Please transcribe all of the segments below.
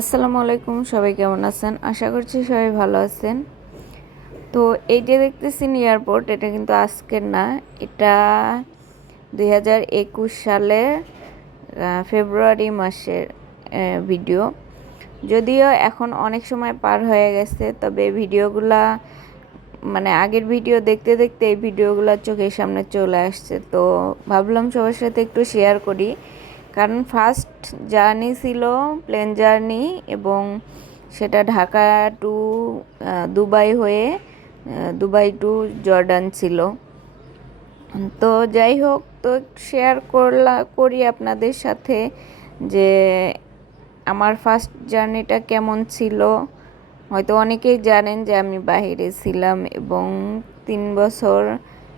আসসালামু আলাইকুম, সবাই কেমন আছেন? আশা করছি সবাই ভালো আছেন। তো এই যে দেখতেছেন এয়ারপোর্ট, এটা কিন্তু আজকের না, এটা 2021 সালের ফেব্রুয়ারি মাসের ভিডিও। যদিও এখন অনেক সময় পার হয়ে গেছে, তবে ভিডিওগুলা মানে আগের ভিডিও দেখতে দেখতে এই ভিডিওগুলো চোখের সামনে চলে আসছে, তো ভাবলাম সবার সাথে একটু শেয়ার করি। কারণ ফার্স্ট জার্নি ছিল প্লেন জার্নি, এবং সেটা ঢাকা টু দুবাই হয়ে দুবাই টু জর্ডান ছিল। তো যাই হোক, তো শেয়ার করি আপনাদের সাথে যে আমার ফার্স্ট জার্নিটা কেমন ছিল। হয়তো অনেকেই জানেন যে আমি বাইরে ছিলাম, এবং 3 বছর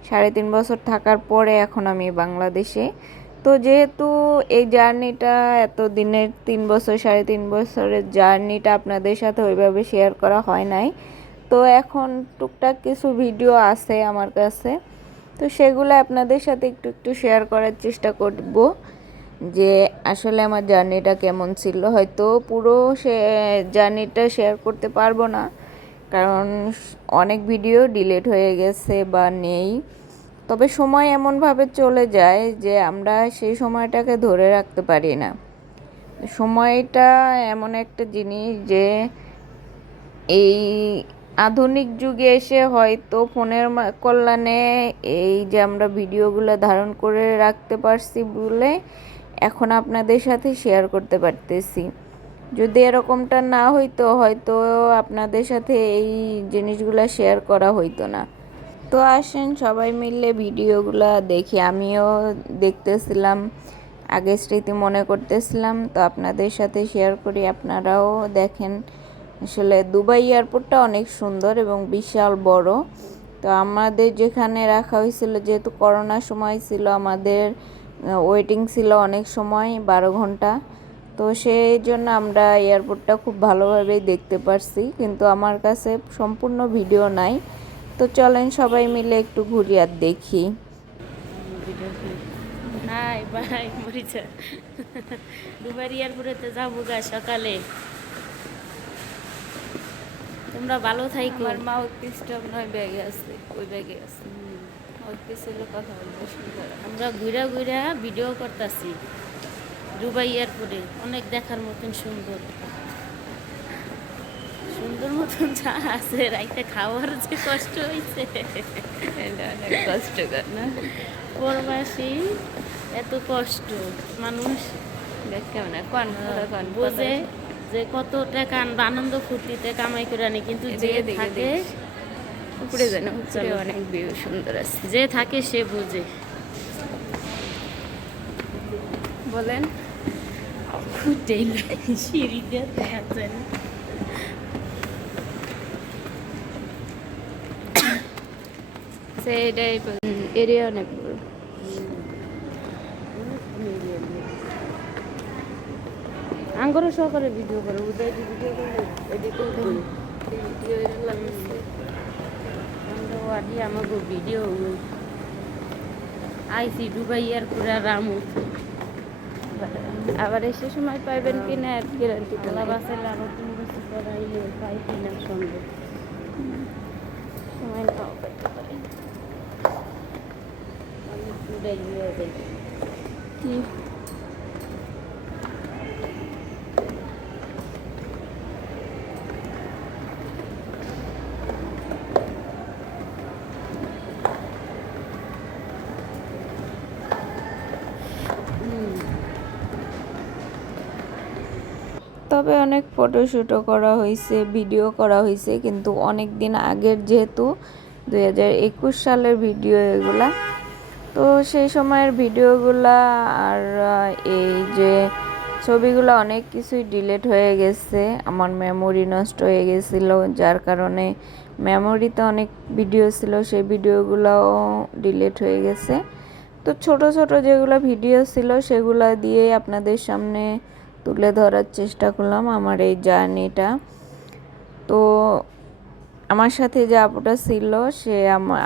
3.5 বছর থাকার পরে এখন আমি বাংলাদেশে। তো যেহেতু এই জার্নিটা এত দিনের 3 বছর 3.5 বছরের জার্নিটা আপনাদের সাথে ওইভাবে শেয়ার করা হয় নাই, তো এখন টুকটাক কিছু ভিডিও আছে আমার কাছে, তো সেগুলো আপনাদের সাথে একটু একটু শেয়ার করার চেষ্টা করব যে আসলে আমার জার্নিটা কেমন ছিল। হয়তো পুরো সে জার্নিটা শেয়ার করতে পারবো না, কারণ অনেক ভিডিও ডিলিট হয়ে গেছে বা নেই। তবে সময় এমনভাবে চলে যায় যে আমরা সেই সময়টাকে ধরে রাখতে পারি না। সময়টা এমন একটা জিনিস যে এই আধুনিক যুগে এসে হয়তো ফোনের কল্যাণে এই যে আমরা ভিডিওগুলো ধারণ করে রাখতে পারছি বলে এখন আপনাদের সাথে শেয়ার করতে পারতেছি। যদি এরকমটা না হইতো, হয়তো আপনাদের সাথে এই জিনিসগুলো শেয়ার করা হইতো না। তো আসেন সবাই মিলে ভিডিওগুলো দেখি। আমিও দেখতেছিলাম, আগের স্মৃতি মনে করতেছিলাম, তো আপনাদের সাথে শেয়ার করি, আপনারাও দেখেন। আসলে দুবাই এয়ারপোর্টটা অনেক সুন্দর এবং বিশাল বড়। তো আমাদের যেখানে রাখা হয়েছিল, যেহেতু করোনার সময় ছিল, আমাদের ওয়েটিং ছিল অনেক সময় 12 ঘন্টা। তো সেই জন্য আমরা এয়ারপোর্টটা খুব ভালোভাবেই দেখতে পারছি, কিন্তু আমার কাছে সম্পূর্ণ ভিডিও নাই। তো চলেন সবাই মিলে একটু ঘুরি আর দেখি। হাই বাই মরিচা দুবার এয়ারপোর্টেতে যাবো গা সকালে। তোমরা ভালো থাইকো। আমার মাউথ পিসটা নয় ব্যাগে আছে, ওই ব্যাগে আছে। মাউথ পিস হলে কথা বলবো সুন্দর। আমরা ঘুরা ঘুরা ভিডিও করতেছি দুবাই এয়ারপোর্টে। অনেক দেখার মতন সুন্দর সুন্দর মতন যা আছে, রাইতে খাওয়ার যে কষ্ট হয়েছে, অনেক কষ্টকর না? প্রবাসী এত কষ্ট মানুষ দেখ কেমন বোঝে যে কত টাকা আনন্দ ফুর্তিতে কামাই করে আনি, কিন্তু যে থাকে উপরে জানো, উপরে অনেক ভিউ সুন্দর আছে। যে থাকে সে বোঝে। বলেন। সিঁড়ি দিয়ে দেখা যায় না। সেইটাই এরিয়া অনেক বড়। আঙ্গরও সহকারে ভিডিও করে, উদয় ভিডিও করে এদিকে ভিডিও আমরা আদি আমাকে ভিডিও আইসি দুবাই এয়ারপোর্ট আর রামু আবার এসে সময় পাইবেন কিনা আর গ্যারান্টি তো আল্লাহ নাই। বাসের আরো 3 বছর পর আইলে পাই কিনা সন্দেহ। সময় নাও পাইতে পারে। অনেক দূরে গিয়ে দেখি কি তবে অনেক ফটোশ্যুটও করা হয়েছে, ভিডিও করা হয়েছে, কিন্তু অনেক দিন আগের, যেহেতু 2021 সালের ভিডিও এগুলা। তো সেই সময়ের ভিডিওগুলা আর এই যে ছবিগুলো অনেক কিছুই ডিলিট হয়ে গেছে। আমার মেমোরি নষ্ট হয়ে গেছিলো, যার কারণে মেমোরিতে অনেক ভিডিও ছিল, সেই ভিডিওগুলোও ডিলিট হয়ে গেছে। তো ছোট ছোট যেগুলো ভিডিও ছিল সেগুলো দিয়ে আপনাদের সামনে তুলে ধরার চেষ্টা করলাম আমার এই জার্নিটা। তো আমার সাথে যে আপুটা ছিল, সে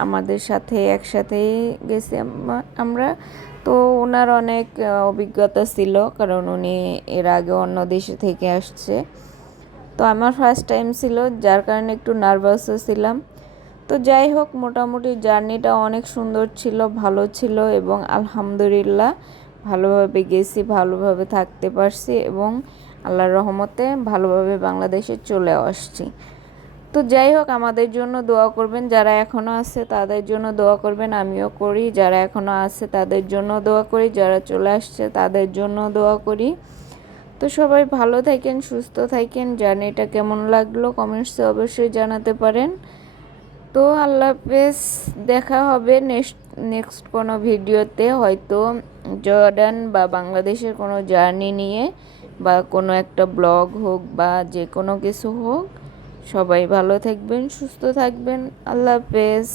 আমাদের সাথে একসাথেই গেছি আমরা। তো ওনার অনেক অভিজ্ঞতা ছিল, কারণ উনি এর আগে অন্য দেশে থেকে আসছে। তো আমার ফার্স্ট টাইম ছিল, যার কারণে একটু নার্ভাসও ছিলাম। তো যাই হোক, মোটামুটি জার্নিটা অনেক সুন্দর ছিল, ভালো ছিল, এবং আলহামদুলিল্লাহ ভালোভাবে গেছি, ভালোভাবে থাকতে পারছি, এবং আল্লাহর রহমতে ভালোভাবে বাংলাদেশে চলে আসছি। তো যাই হোক, আমাদের জন্য দোয়া করবেন, যারা এখনও আছে তাদের জন্য দোয়া করবেন, আমিও করি। যারা এখনও আছে তাদের জন্য দোয়া করি, যারা চলে আসছে তাদের জন্য দোয়া করি। তো সবাই ভালো থাকেন, সুস্থ থাকেন। জার্নিটা কেমন লাগলো কমেন্টসে অবশ্যই জানাতে পারেন। তো আল্লাহ হাফেজ, দেখা হবে নেক্সট কোনো ভিডিওতে, হয়তো জর্ডান বা বাংলাদেশের কোনো জার্নি নিয়ে, বা কোনো একটা ব্লগ হোক বা যে কোনো কিছু হোক। সবাই ভালো থাকবেন, সুস্থ থাকবেন। আল্লাহ হাফেজ।